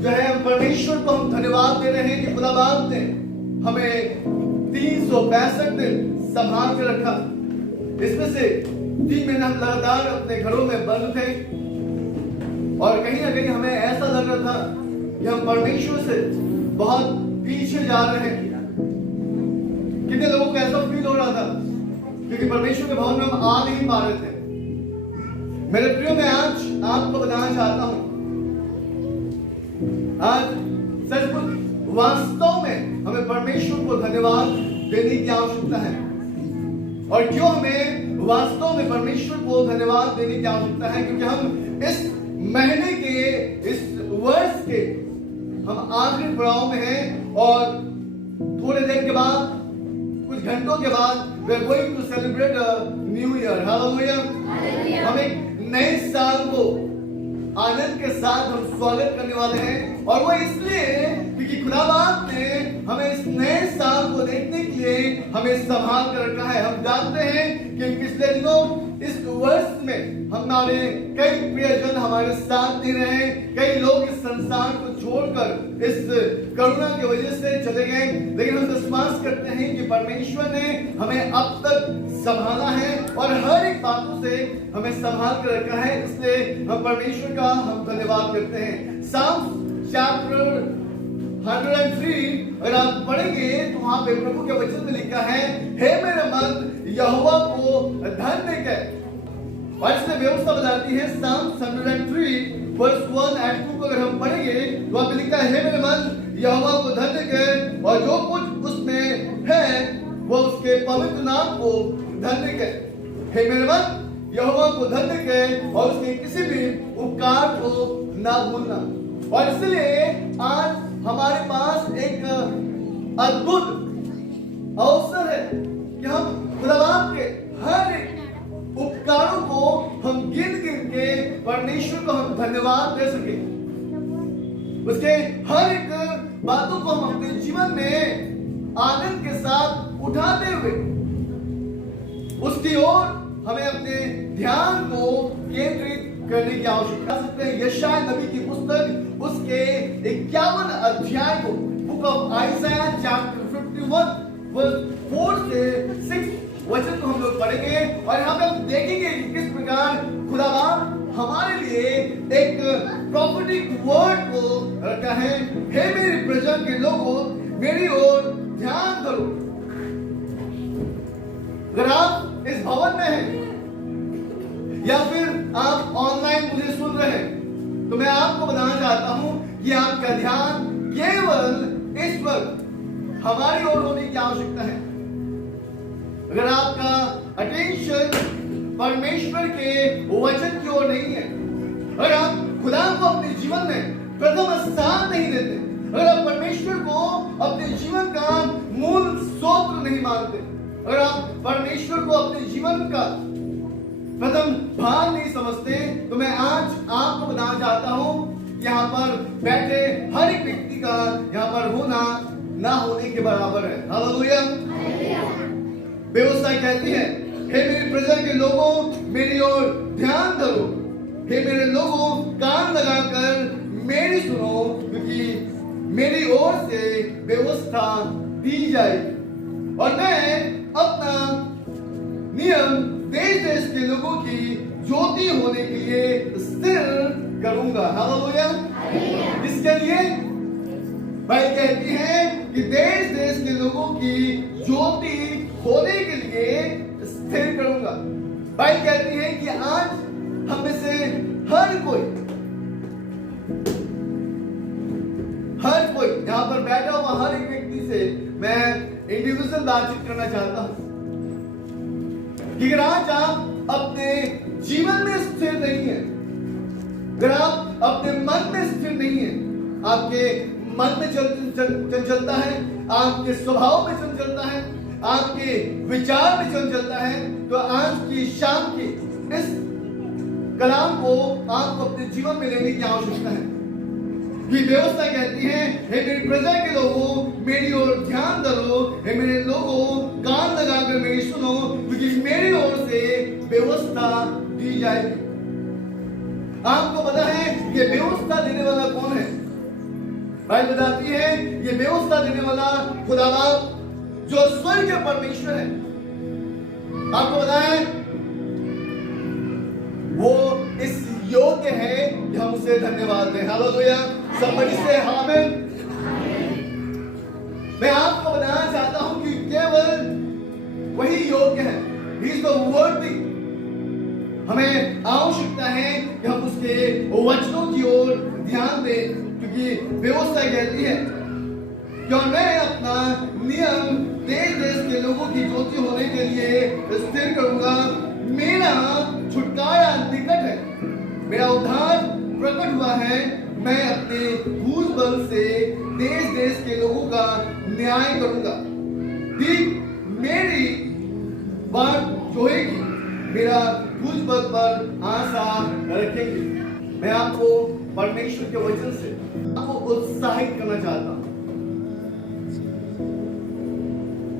जो है हम परमेश्वर को हम धन्यवाद दे रहे हैं कि खुदा बाप ने हमें 365 दिन संभाल के रखा। इसमें से 3 महीने हम लगातार अपने घरों में बंद थे और कहीं ना कहीं हमें ऐसा लग रहा था कि हम परमेश्वर से बहुत पीछे जा रहे हैं। कितने लोगों को ऐसा फील हो रहा था क्योंकि परमेश्वर के भवन में हम आ नहीं पा रहे थे। मेरे प्रियो, मैं आज आपको बताना चाहता हूं, आज सचमुच वास्तव में हमें परमेश्वर को धन्यवाद देने की आवश्यकता है। और क्यों हमें वास्तव में परमेश्वर को धन्यवाद देने की आवश्यकता है? क्योंकि हम इस महीने के, इस वर्ष के हम आखिरी पड़ाव में हैं और थोड़े देर के बाद, कुछ घंटों के बाद we are going to celebrate a new year. Hallelujah. हम एक नए साल को आनंद के साथ हम स्वागत करने वाले हैं और वो इसलिए क्योंकि खुदा बाप ने हमें इस नए साल को देखने के लिए हमें संभाल कर रखा है। हम जानते हैं कि पिछले दिनों इस वर्ष में हमारे कई प्रियजन हमारे साथ नहीं रहे, कई लोग इस संसार को छोड़कर इस करुणा की वजह से चले गए, लेकिन हम विश्वास करते हैं कि परमेश्वर ने हमें अब तक संभाला है और हर एक बातों से हमें संभाल कर रखा है। इसलिए हम परमेश्वर का हम धन्यवाद करते हैं। साम चैप्टर 103 अगर आप पढ़ेंगे तो वहां पे प्रभु के वचन में लिखा है, हे मेरे मन यहोवा को धन्य कह। और इसमें व्यवस्था बताती है साम 103 वर्स 1 and 2 को अगर हम पढ़ेंगे तो वहां पे लिखा है, हे मेरे मन यहोवा को धन्य कह और जो कुछ उसमें है वो उसके पवित्र नाम को धन्य कह। हे मेरे मन यहोवा को धन्य कह और उसके किसी भी उपकार को ना भूलना। और इसलिए आज हमारे पास एक अद्भुत अवसर है कि हम खुदा बाप के हर एक उपकारों को हम गिन गिन के परमेश्वर को हम धन्यवाद दे सके। उसके हर एक बातों को हम अपने जीवन में आनंद के साथ उठाते हुए उसकी ओर हमें अपने ध्यान को केंद्रित करने की आवश्यकता है। यशायाह नबी की पुस्तक उसके 51 अध्याय को, book of Isaiah chapter 51 verse 4 से 6 वचन को हम लोग पढ़ेंगे और यहाँ पे हम देखेंगे कि किस प्रकार खुदा बाप हमारे लिए एक प्रॉफिटिक वर्ड को रखा है। हे मेरी प्रजा के लोगों, मेरी ओर ध्यान करो। अगर आप इस भवन में हैं या फिर आप ऑनलाइन मुझे सुन रहे हैं तो मैं आपको बताना चाहता हूं कि आपका ध्यान केवल इस वक्त हमारी ओर होने की आवश्यकता है। अगर आपका अटेंशन परमेश्वर के वचन की ओर नहीं है, अगर आप खुदा को अपने जीवन में प्रथम स्थान नहीं देते, अगर आप परमेश्वर को अपने जीवन का मूल स्रोत नहीं मानते, अगर आप परमेश्वर को अपने जीवन का प्रथम भाग नहीं समझते, तो मैं आज आपको बताना चाहता हूं यहाँ पर बैठे हर एक व्यक्ति का यहाँ पर होना ना होने के बराबर है। हालेलुया। व्यवस्था कहती है, हे मेरी प्रजा के लोगों, मेरी ओर ध्यान दो। हे मेरे लोगों, कान लगाकर मेरी सुनो, क्योंकि मेरी ओर से व्यवस्था दी जाएगी और मैं अपना नियम देश देश के लोगों की ज्योति होने के लिए स्थिर करूंगा। हालेलुया। इसके लिए बाइबल कहती है कि देश देश के लोगों की ज्योति होने के लिए स्थिर करूंगा। बाइबल कहती है कि आज हम में से हर कोई यहां पर बैठा हुआ हर एक व्यक्ति से मैं इंडिविजुअल बातचीत करना चाहता हूं कि अगर आज आप अपने जीवन में स्थिर नहीं है, अगर आप अपने मन में स्थिर नहीं है, आपके मन में चंचलता है, आपके स्वभाव में चंचलता है, आपके विचार में चंचलता है, तो आज की शाम की इस कलाम को आपको अपने जीवन में लेने की आवश्यकता है। ये व्यवस्था कहती है, हे मेरी प्रजा के लोगों, मेरी ओर ध्यान दो। हे मेरे लोगों, कान लगाकर मेरी सुनो, क्योंकि मेरी ओर से व्यवस्था दी जाएगी। आपको पता है कि व्यवस्था देने वाला कौन है? बाइबल बताती है ये व्यवस्था देने वाला खुदा बाप जो स्वर्ग के परमेश्वर है, आपको पता है वो इस योग्य है कि हम उसे धन्यवाद दें। हालेलुया, somebody say आमीन। मैं आपको बताना चाहता हूं कि केवल वही योग्य है, he is the worthy। हमें आवश्यकता है कि हम उसके वचनों की ओर ध्यान दें, क्योंकि व्यवस्था कहती है कि मैं अपना नियम देश देश के लोगों की ज्योति होने के लिए स्थिर करूंगा। मेरा छुटकारा निकट है, मेरा उद्धार प्रकट हुआ है। मैं अपने भुज बल से देश देश के लोगों का न्याय करूंगा। ठीक मेरी बात जो है कि मेरा भुज बल पर आशा रखेंगे। मैं आपको परमेश्वर के वचन से आपको उत्साहित करना चाहता हूं।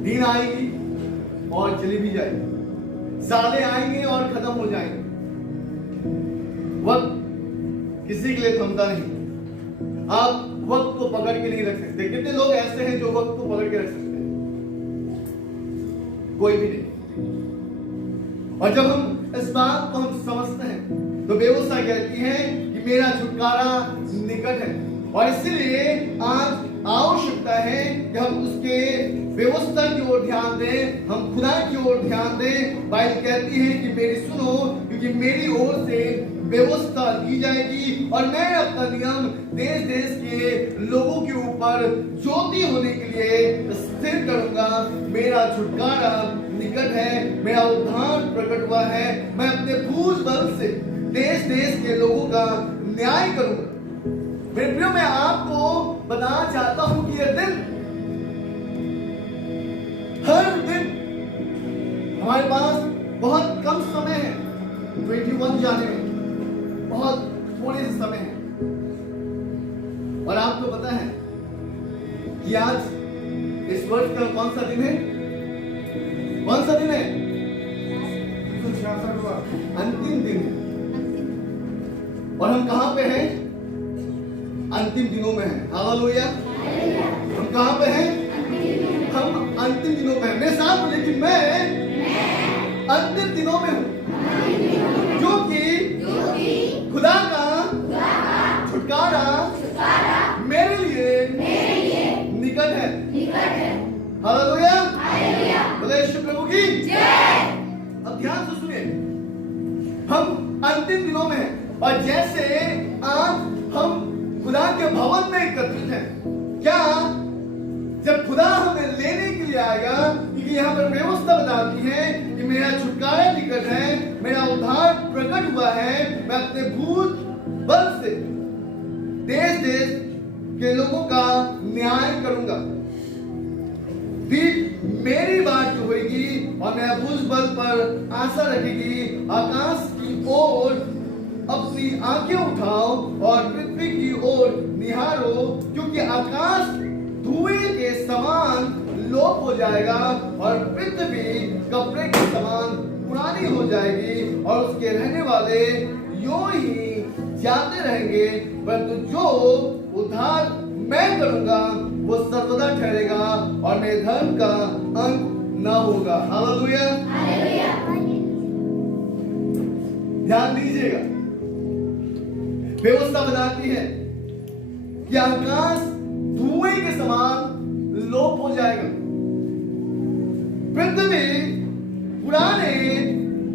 दिन आएगी और चली भी जाएगी, सालें आएंगे और खत्म हो जाएंगे। वक्त किसी के लिए थमता नहीं। आप वक्त को पकड़ के नहीं रख सकते। कितने लोग ऐसे हैं जो वक्त को पकड़ के रख सकते हैं? कोई भी नहीं। और जब हम इस बात को हम समझते हैं तो व्यवस्था कहती है कि मेरा छुटकारा निकट है, और इसीलिए आज आवश्यकता है कि हम उसके व्यवस्था की ओर ध्यान दें, हम खुदा की ओर ध्यान दें। बाइबल कहती है कि मेरी सुनो, क्योंकि मेरी ओर से व्यवस्था दी जाएगी और मैं अपना नियम देश देश के लोगों के ऊपर ज्योति होने के लिए स्थिर करूंगा। मेरा छुटकारा निकट है, मेरा उद्धार प्रकट हुआ है। मैं अपने भुज बल से देश देश के लोगों का न्याय करूंगा। मेरे प्रियो, मैं आपको बताना चाहता हूं कि यह दिन, हर दिन हमारे पास बहुत कम समय है। 21 जाने में बहुत थोड़े से समय है, और आपको पता है कि आज इस वर्ष का कौन सा दिन है? कौन सा दिन है? अंतिम दिन है। और हम कहां पे हैं? अंतिम दिनों में हैं। हालेलुया। हम कहां पे हैं? हम अंतिम दिनों में हैं। मेरे साथ बोले कि मैं अंतिम दिनों में हूं, जो कि खुदा का छुटकारा मेरे लिए निकट है। हालेलुया। बोले यीशु प्रभु की जय। अब ध्यान से सुनिए, हम अंतिम दिनों में हैं, और जैसे आज हम खुदा के भवन में एकत्रित हैं, क्या जब खुदा हमें लेने के लिए आएगा, क्योंकि यहाँ पर व्यवस्था बताती है कि मेरा छुटकारा निकट है, मेरा उद्धार प्रकट हुआ है। मैं अपने भुज बल से देश देश के लोगों का न्याय करूंगा। ठीक मेरी बात जो होगी, और मेरा भुज बल पर आशा रखेगी। आकाश की ओर अपनी आंखें उठाओ और पृथ्वी की ओर निहारो, क्योंकि आकाश धुएं के समान लोप हो जाएगा और पृथ्वी कपड़े के समान पुरानी हो जाएगी, और उसके रहने वाले यूं ही जाते रहेंगे। परंतु जो उद्धार मैं करूंगा वो सर्वदा ठहरेगा, और मेरे धर्म का अंत न होगा। हालेलुया। ध्यान दीजिएगा, व्यवस्था बताती है कि आकाश धुएं के समान लोप हो जाएगा, पृथ्वी पुराने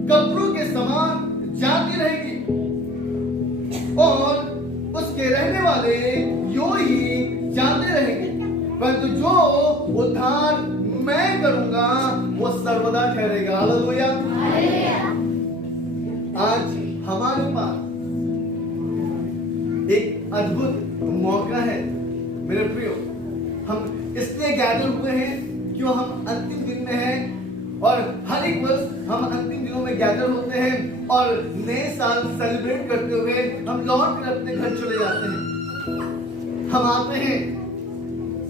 कपड़ों के समान जाती रहेगी, और उसके रहने वाले यूं ही जाते रहेंगे। परंतु जो उद्धार मैं करूंगा वो सर्वदा ठहरेगा। हालेलुया। आज हमारे पास एक अद्भुत मौका है मेरे प्रियो। हम इसलिए गैदर हुए हैं क्यों? हम अंतिम दिन में हैं, और हर एक वर्ष हम अंतिम दिनों में गैदर होते हैं, और नए साल सेलिब्रेट करते हुए हम लौट कर अपने घर चले जाते हैं। हम आते हैं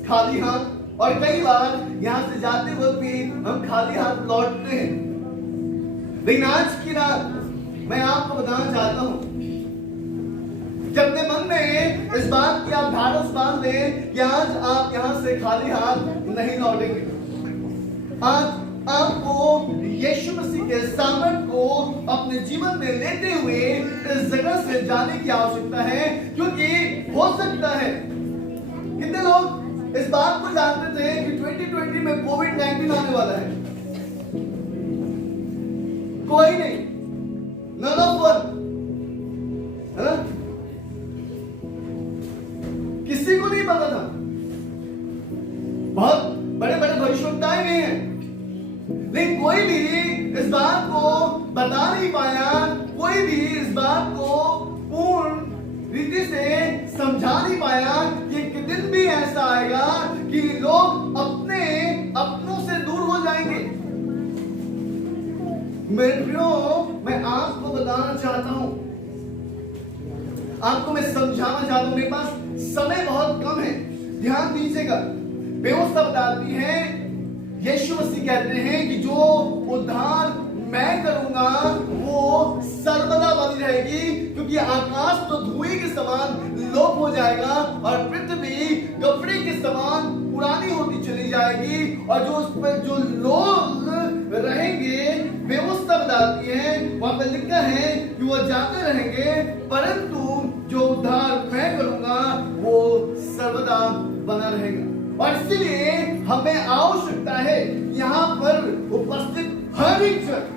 खाली हाथ, और कई बार यहाँ से जाते वक्त भी हम खाली हाथ लौटते हैं। लेकिन आज की रात मैं आपको बताना चाहता हूं कि अपने मन में इस बात की आप ढाढ़स बांध लें कि आज आप यहां से खाली हाथ नहीं लौटेंगे। आज आपको यीशु मसीह के सामर्थ को अपने जीवन में लेते हुए इस जगह से जाने की आवश्यकता है, क्योंकि हो सकता है कितने लोग इस बात को जानते थे कि 2020 में कोविड-19 आने वाला है? कोई नहीं, none of one, है ना? किसी को नहीं पता था। बहुत बड़े बड़े भविष्यवक्ताएं भी हैं, लेकिन कोई भी इस बात को बता नहीं पाया, कोई भी इस बात को पूर्ण रीति से समझा नहीं पाया कि एक दिन भी ऐसा आएगा कि लोग अपनों से दूर हो जाएंगे। मेरे प्रियो, मैं आपको बताना चाहता हूं, आपको मैं समझाना चाहता हूं, मेरे पास समय बहुत कम है, ध्यान दीजिएगा। व्यवस्था बताती है, यीशु मसीह कहते हैं कि जो उद्धार मैं करूंगा वो सर्वदा बनी रहेगी, क्योंकि आकाश तो धुएं के समान लोप हो जाएगा और पृथ्वी कपड़े के समान पुरानी होती चली जाएगी, और जो उस पर जो लोग रहेंगे, व्यवस्था बताती है, वहां पर लिखा है कि वो जाते रहेंगे, परंतु जो उद्धार मैं करूंगा वो सर्वदा बना रहेगा। और इसलिए हमें आवश्यकता है यहाँ पर उपस्थित हर एक जन,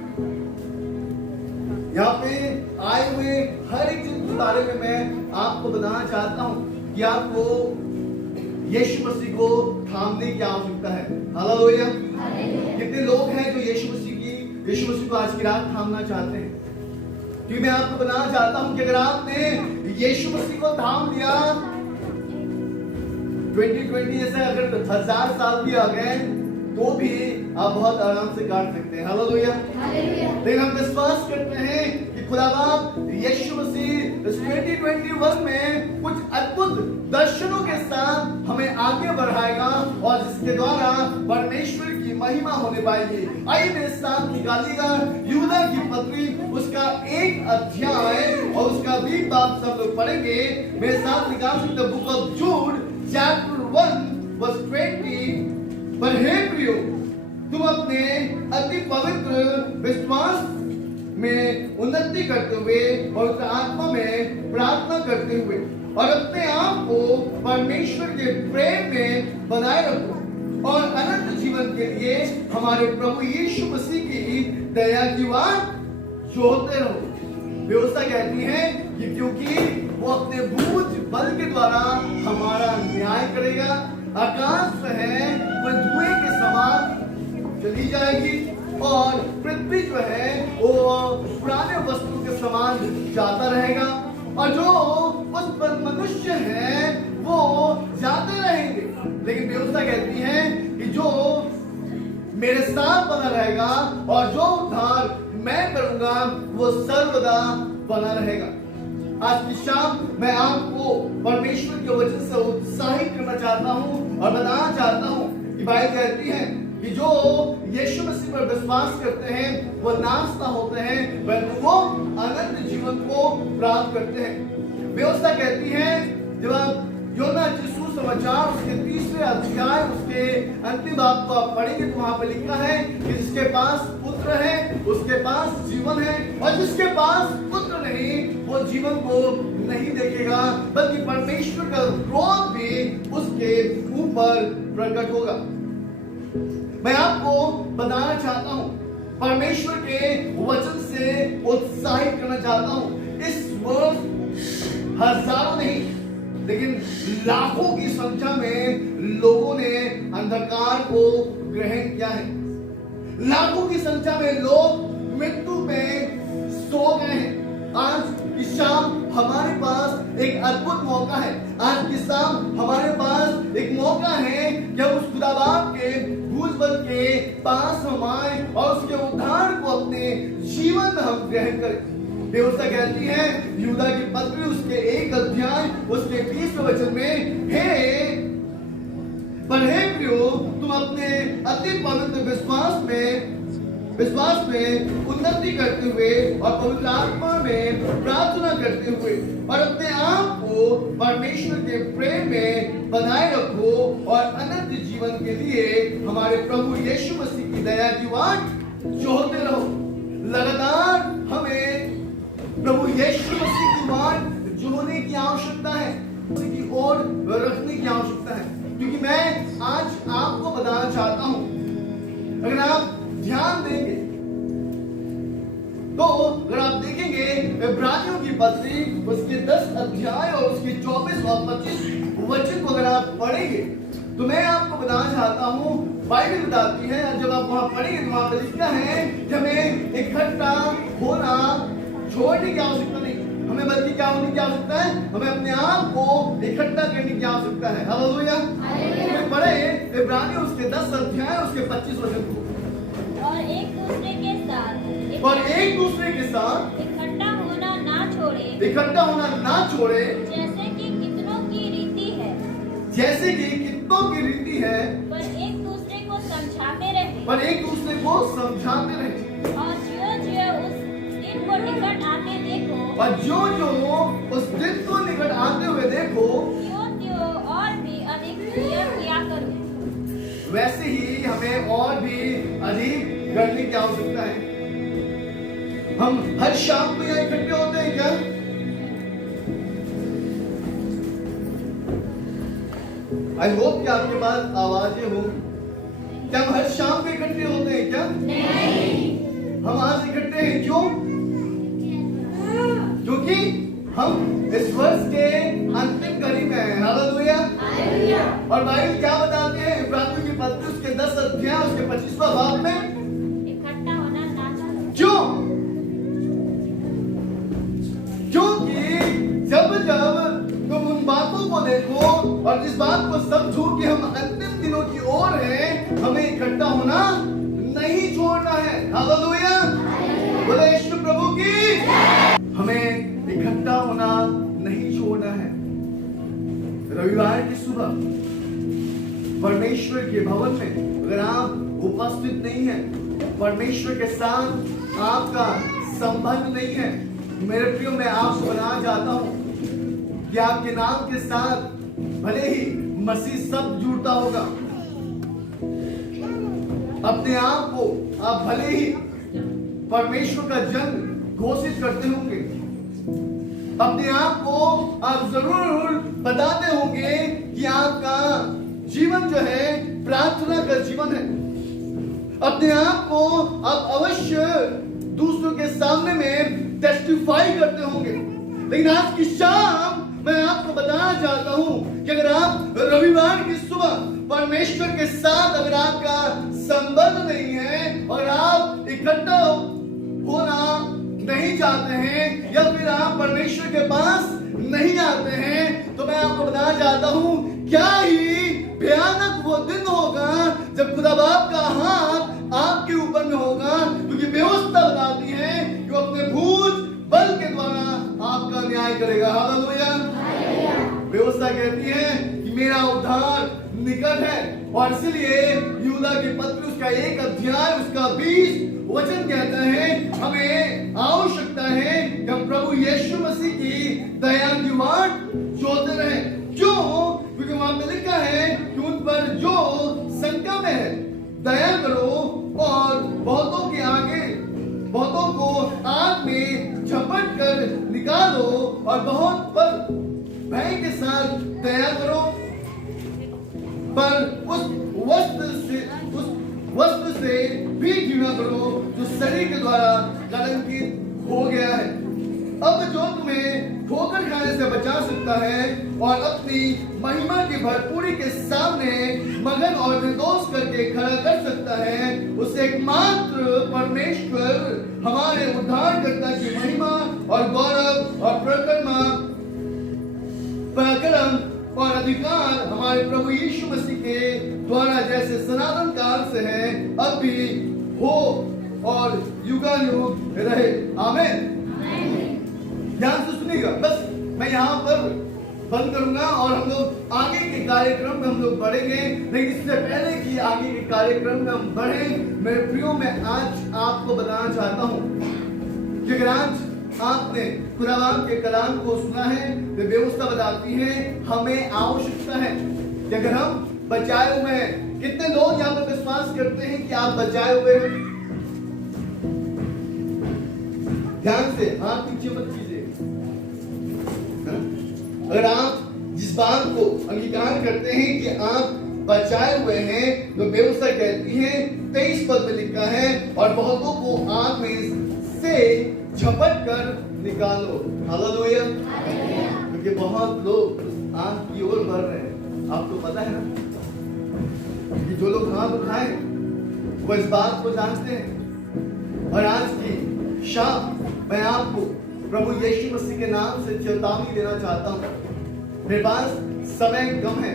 यहाँ पे आए हुए हर एक जन के बारे में मैं आपको बताना चाहता हूँ कि आपको यीशु मसीह को थामने की आवश्यकता है। हालेलुया। कितने लोग हैं जो यीशु मसीह को आज की रात थामना चाहते हैं? क्योंकि मैं आपको बताना चाहता हूँ कि अगर आपने यीशु मसीह को थाम लिया, 2020 जैसे अगर 1000 साल भी आ गए तो भी आप बहुत आराम से काट सकते हैं। हालेलुया। लेकिन हम विश्वास करते हैं कि खुदाबाप यीशु मसीह इस 2021 में कुछ अद्भुत दर्शनों के साथ हमें आगे बढ़ाएगा, और जिसके द्वारा परमेश्वर की महिमा होने पाएगी। आइए मेरे साथ निकालिएगा यूदा की पत्री, उसका 1 अध्याय और उसका 20 बात सब लोग पढ़ेंगे। मेरे साथ निकाल सकते बुक ऑफ जूड चैप्टर 1 वर्स 20। पर हे प्रियो, तुम अपने अति पवित्र विश्वास में उन्नति करते हुए और आत्मा में प्रार्थना करते हुए और अपने आप को परमेश्वर के प्रेम में बनाए रखो, और अनंत जीवन के लिए हमारे प्रभु यीशु मसीह की दया की बात जोहते रहो। व्यवस्था कहती है कि क्योंकि वो अपने बूझ बल के द्वारा हमारा न्याय करेगा। आकाश जो है वह धुएं के समान चली जाएगी, और पृथ्वी जो है वो पुराने वस्तु के समान जाता रहेगा, और जो उस पर मनुष्य है वो जाते रहेंगे। लेकिन व्यवस्था कहती है कि जो मेरे साथ बना रहेगा और जो उद्धार मैं करूंगा वो सर्वदा बना रहेगा। आज की शाम मैं आपको परमेश्वर के वचन से उत्साहित करना चाहता हूं और बताना चाहता हूं कि बाइबल कहती है कि जो यीशु मसीह पर विश्वास करते हैं वो नाश ना होते हैं, परंतु वो अनंत जीवन को प्राप्त करते हैं। व्यवस्था कहती है, जब आप योना सुसमाचार उसके 3रे अध्याय उसके अंतिम भाग को आप पढ़ेंगे तो वहां पर लिखा है कि जिसके पास पुत्र है उसके पास जीवन है, और जिसके पास पुत्र नहीं वो जीवन को नहीं देखेगा, बल्कि परमेश्वर का क्रोध भी उसके ऊपर प्रकट होगा। मैं आपको बताना चाहता हूं, परमेश्वर के वचन से उत्साहित करना चाहता हूं। इस वर्ष हजारों नहीं लेकिन लाखों की संख्या में लोगों ने अंधकार को ग्रहण किया है। लाखों की संख्या में लोग मृत्यु पे सो गए हैं। आज की शाम हमारे पास एक अद्भुत मौका है। आज की शाम हमारे पास एक मौका है कि हम उस खुदा बाप के भुजबल के पास हम आए और उसके उद्धार को अपने जीवन में हम ग्रहण करें। व्यवस्था कहती है यूदा की पत्री उसके 1 अध्याय उसके 20वें वचन में, पर हे प्रियो, तुम अपने अति पवित्र विश्वास में विश्वास में उन्नति करते हुए और पवित्र आत्मा में प्रार्थना करते हुए और अपने आप को परमेश्वर के प्रेम में बनाए रखो और अनंत जीवन के लिए हमारे प्रभु यीशु मसीह की दया की वाट जोहते रहो। लगातार हमें प्रभु यीशु मसीह की वाट जोहने की आवश्यकता है, उसकी ओर रखने की आवश्यकता है। क्योंकि मैं आज आपको बताना चाहता हूं, अगर आप ध्यान देंगे तो अगर आप देखेंगे इब्रानियों की पत्री उसके 10 अध्याय और उसके 24 और 25 वचन को अगर आप पढ़ेंगे तो मैं आपको बताना चाहता हूं, बाइबल बताती है, जब आप वहां पढ़ेंगे तो वहां पर लिखा है कि हमें इकट्ठा होना छोड़ने की आवश्यकता नहीं, हमें बल्कि क्या होने की आवश्यकता है, हमें अपने आप को इकट्ठा करने की आवश्यकता है। हालेलुया। तो पढ़े इब्रानियों उसके 10 अध्याय उसके 25 वचन को। और एक दूसरे के साथ इकट्ठा होना ना छोड़े, इकट्ठा होना ना छोड़े, जैसे कि कितनों की रीति है, जैसे कि कितनों की रीति है, पर एक दूसरे को समझाते रहे, पर एक दूसरे को समझाते रहे, और ज्यों ज्यों उस दिन को निकट आते देखो, और जो उस दिन को निकट आते हुए देखो, त्यों त्यों और भी अधिक किया करो। वैसे ही हमें और भी अधिक करने की आवश्यकता है। हम हर शाम को यहाँ इकट्ठे होते हैं क्या? आई होप कि आपके पास आवाजें हो। क्या हम हर शाम को इकट्ठे होते हैं क्या? नहीं। हम आज इकट्ठे हैं क्यों? क्योंकि हम इस वर्ष के अंतिम कड़ी में हैं। हालेलुया। और बाइबल क्या बताती है? इब्रानियों की पत्री उसके 10 अध्याय उसके 25वां भाग में इकट्ठा होना ना छोड़ो। क्यों? क्योंकि जब तुम उन बातों को देखो और इस बात को समझो कि हम अंतिम दिनों की ओर हैं, हमें इकट्ठा होना नहीं छोड़ना है। हालेलुया। बोले यीशु प्रभु की। हमें इकट्ठा होना नहीं छोड़ना है। रविवार की सुबह परमेश्वर के भवन में अगर आप उपस्थित नहीं हैं, परमेश्वर के साथ आपका संबंध नहीं है, मेरे प्रियो मैं आपको बताना चाहता हूं कि आपके नाम के साथ भले ही मसीह शब्द जुड़ता होगा, अपने आप को आप भले ही परमेश्वर का जन घोषित करते होंगे, अपने आप को आप जरूर बताते होंगे कि आपका जीवन जो है प्रार्थना का जीवन है, अपने आप को आप अवश्य दूसरों के सामने में टेस्टिफाई करते होंगे। लेकिन आज की शाम मैं आपको बताना चाहता हूं कि अगर आप रविवार की सुबह परमेश्वर के साथ अगर आपका संबंध नहीं है और आप इकट्ठा होना नहीं चाहते हैं या फिर आप परमेश्वर के पास नहीं आते हैं, तो मैं आपको बताना चाहता हूं क्या ही भयानक वो दिन होगा जब खुदा बाप का हाथ आपके ऊपर में होगा, क्योंकि व्यवस्था बताती है कि वो अपने भूज बल के द्वारा आपका न्याय करेगा। हालेलुया। व्यवस्था कहती है कि मेरा उद्धार निकट है, और इसलिए यूदा की पत्री उसका 1 अध्याय उसका 20 वचन कहता है हमें आवश्यकता है कि हम प्रभु यीशु मसीह की दया की वाट जोहते रहे। क्यों? क्योंकि वहां पे लिखा है कि उन पर जो संकट में है दया करो और बहुतों के आगे बहुतों को आग में झपट कर निकालो और बहुत पर भय के साथ दया करो, पर उस वस्त्र से भी घृणा करो जो शरीर के द्वारा कलंकित हो गया है। अब जो तुम्हें ठोकर खाने से बचा सकता है और अपनी महिमा की भरपूरी के सामने मगन और निर्दोष करके खड़ा कर सकता है, उसे एकमात्र परमेश्वर हमारे उद्धारकर्ता की महिमा और गौरव और पराक्रम और अधिकार हमारे प्रभु यीशु मसीह के द्वारा जैसे सनातन काल से है, अब भी हो और युगानुयुग रहे। आमीन। ध्यान से सुनिएगा, बस मैं यहाँ पर बंद करूंगा और हम लोग आगे के कार्यक्रम में हम लोग बढ़ेंगे। लेकिन इससे पहले कि आगे के कार्यक्रम में हम बढ़ें, मेरे प्रियो मैं आज आपको बताना चाहता हूं कि अगर आज आपने खुदावंद के कलाम को सुना है तो व्यवस्था बताती है हमें आवश्यकता है कि अगर हम बचाए हुए हैं। कितने लोग यहाँ पर विश्वास करते हैं कि आप बचाए हुए हैं? ध्यान से हाथ पीछे मत कीजिए। अगर आप जिस बात को अंगीकार करते हैं कि आप बचाए हुए हैं तो व्यवस्था कहती है 23 पद में लिखा है और बहुतों को आग में से झपट कर निकालो। हालेलुया। क्योंकि बहुत लोग आग की ओर बढ़ रहे हैं। आपको पता है ना कि जो लोग हाथ उठाए वो इस बात को जानते हैं। और आज की शाम मैं आपको प्रभु यीशु मसीह के नाम से चेतावनी देना चाहता हूं। मेरे पास समय कम है।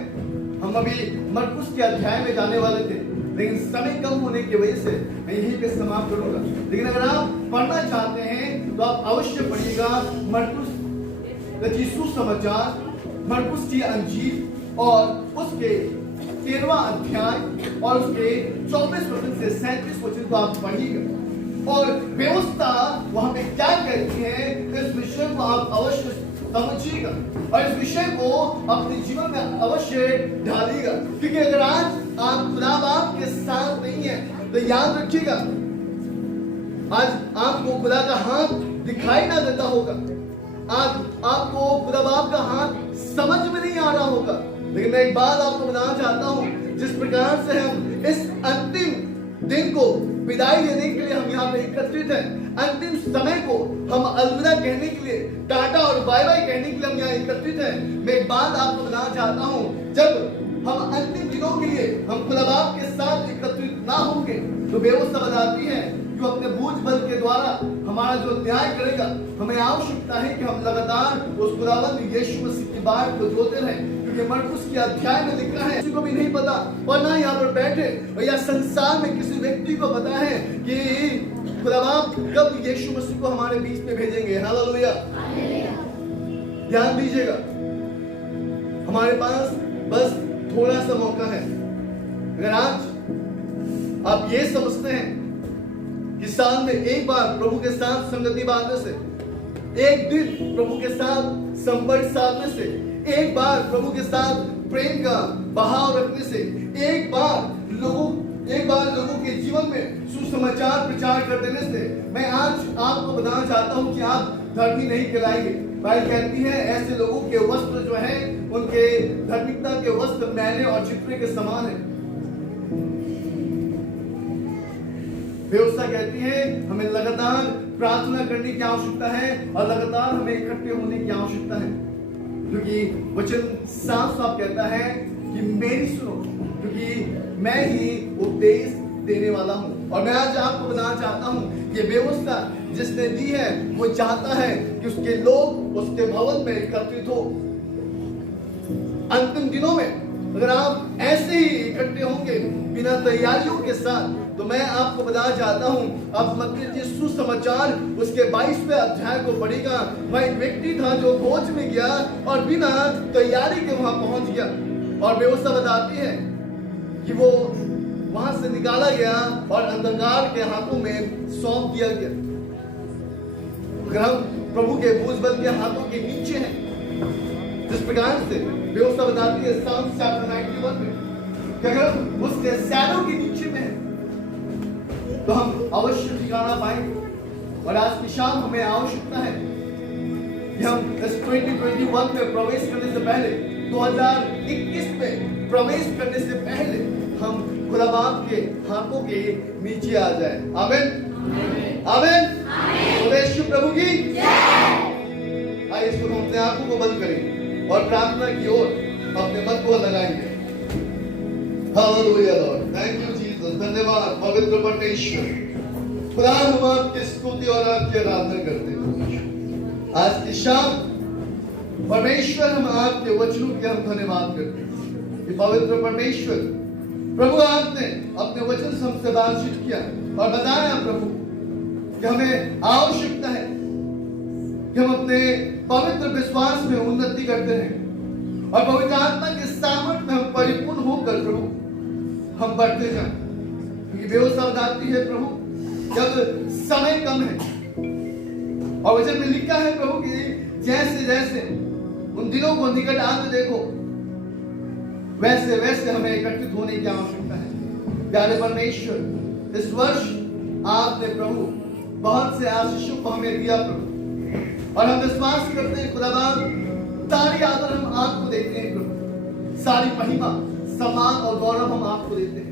हम अभी मरकुस के अध्याय में जाने वाले थे, लेकिन समय कम होने की वजह से मैं यहीं पे समाप्त करूंगा। लेकिन अगर आप पढ़ना चाहते हैं तो आप अवश्य पढ़िएगा मरकुस रचित सुसमाचार, मरकुस की अंजील और उसके 13वां अध्याय और उसके 24 वचन से 37 वचन को आप पढ़िएगा। और व्यवस्था वहां पे क्या कहती है इस विषय को आप अवश्य समझिएगा और इस विषय को अपने जीवन में अवश्य ढालिएगा। क्योंकि अगर आज आप खुदा बाप के साथ नहीं है तो याद रखिएगा आज आपको खुदा का हाथ दिखाई ना देता होगा, आज आपको खुदा बाप का हाथ समझ में नहीं आ रहा होगा। लेकिन मैं एक बात आपको बताना चाहता हूं, जिस प्रकार से हम इस अंतिम दिन को विदाई देने के लिए हम यहाँ पे एकत्रित हैं, अंतिम समय को हम अलविदा कहने के लिए, टाटा और बाय बाय कहने के लिए हम यहाँ एकत्रित हैं। मैं एक बात आपको बताना चाहता हूँ, जब हम अंतिम दिनों के लिए हम खुदा बाप के साथ एकत्रित ना होंगे तो व्यवस्था बताती है कि अपने बूझ बल के द्वारा हमारा जो न्याय करेगा। हमें आवश्यकता है कि हम लगातार उस खुदावंद यीशु मसीह की बात को जोते रहें। क्योंकि मरकुस के अध्याय में लिखा है, किसी को भी नहीं पता और ना यहाँ पर बैठे और या संसार में किसी व्यक्ति को पता है कि खुदा बाप कब यीशु मसीह को हमारे बीच में भेजेंगे। हालेलुया। ध्यान दीजिएगा, हमारे पास बस थोड़ा सा मौका है। अगर आज आप ये समझते हैं कि साल में एक बार प्रभु के साथ संगति बांधने से, एक दिन प्रभु के साथ संपर्क साधने से, एक बार प्रभु के साथ प्रेम का बहाव रखने से, एक बार लोगों के जीवन में सुसमाचार प्रचार कर देने से मैं आज आपको बताना चाहता हूं कि आप धर्मी नहीं कहलाएंगे। बाइबल कहती है ऐसे लोगों के वस्त्र जो है उनके धार्मिकता के वस्त्र मैले और चित्रे के समान है। व्यवस्था कहती है हमें लगातार प्रार्थना करने की आवश्यकता है और लगातार हमें इकट्ठे होने की आवश्यकता है, क्योंकि वचन साफ साफ कहता है कि मेरी सुनो, क्योंकि मैं ही उपदेश देने वाला हूं। और मैं आज आपको बताना चाहता हूं ये व्यवस्था जिसने दी है वो चाहता है कि उसके लोग उसके भवन में एकत्रित हो। अंतिम दिनों में अगर आप ऐसे ही इकट्ठे होंगे बिना तैयारियों के साथ, तो मैं आपको बताना चाहता हूं, आप मत्ती सुसमाचार उसके 22वें अध्याय को पढ़ेगा। वह एक व्यक्ति था जो खोज में गया और बिना तैयारी के वहां पहुंच गया और व्यवस्था बताती है कि वो वहां से निकाला गया और अंधकार के हाथों में सौंप दिया गया। अगर हम प्रभु के बोझ बल के हाथों के नीचे हैं, जिस प्रकार से व्यवस्था बताती है Psalm chapter 91 में कि अगर उसके सैरों के नीचे में है तो हम अवश्य ठिकाना पाएंगे। और आज की शाम हमें आवश्यकता है कि हम इस 2021 में प्रवेश करने से पहले, 2021 में प्रवेश करने से पहले हम खुदा बाप के हाथों के नीचे आ जाए। आमीन आमीन। यीशु प्रभु की जय। आइए इसको हम अपने आंखों को बंद करें और प्रार्थना की ओर अपने मन को लगाएंगे। Hallelujah Lord, thank you Jesus. धन्यवाद पवित्र परमेश्वर, खुदा हम आपकी स्तुति और आपकी आराधना करते हैं। आज की शाम परमेश्वर हम आपके वचनों के हम धन्यवाद करते हैं कि पवित्र परमेश्वर प्रभु आपने अपने वचन से हमसे बातचीत किया और बताया प्रभु कि हमें आवश्यकता है कि हम अपने पवित्र विश्वास में उन्नति करते हैं। और पवित्र आत्मा के सामर्थ्य में हम परिपूर्ण होकर प्रभु हम बढ़ते जाएं, क्योंकि व्यवस्था बताती है प्रभु जब समय कम है। और वचन में लिखा है प्रभु कि जैसे जैसे उन दिनों को निकट आते देखो, वैसे वैसे हमें एकत्रित होने की आवश्यकता है। प्यारे परमेश्वर, इस वर्ष आपने प्रभु बहुत से आशीषों को हमें दिया प्रभु, और हम विश्वास करते हैं खुदाबाद सारी आदर हम आपको देते हैं प्रभु, सारी महिमा सम्मान और गौरव हम आपको देते हैं।